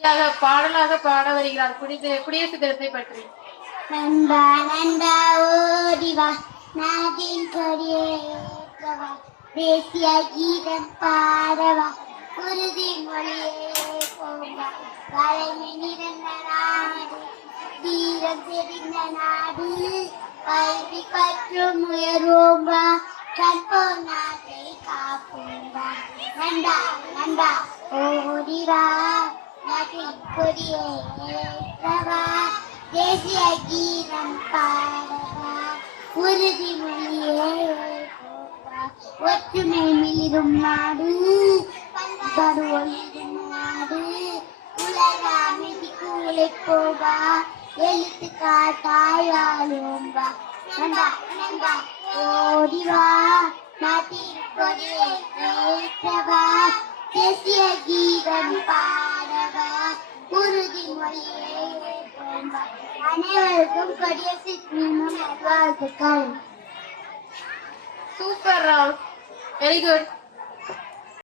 பாடலாக பாட வருகிறார் குடியரசு தினத்தை பற்றி. நண்பா நண்பா ஓடிவா நாட்டின் கொடியேற்றவா தேசிய கீதம் பாடவா உறுதி மொழியே போவா வளைமை நிறைந்த நாடு தீரம் தெரிந்த நாடு கல்வி பற்றும் உயர்வோம்பா கற்போம் நாட்டை காப்போம்பா நண்பா நண்பா ஓடிவா நாட்டின் கொடியேற்றவா தேசிய கீதம் பாடவா உறுதிமொழியே ஒற்றுமை மீறும் நாடு பண்பாடு ஒளிரும் நாடு உலக அமைதிக்கு உழைப்போவா எழுத்து காட்டாயாளோம்பா நண்பா நண்பா ஓடிவா நாட்டின் கொடியை ஏற்றவா தேசிய கீதம் பாடவா உறுதிமொழியே போம்பா அனைவருக்கும் குடியரசு தின நல்வாழ்த்துக்கள். Super Rao, very good.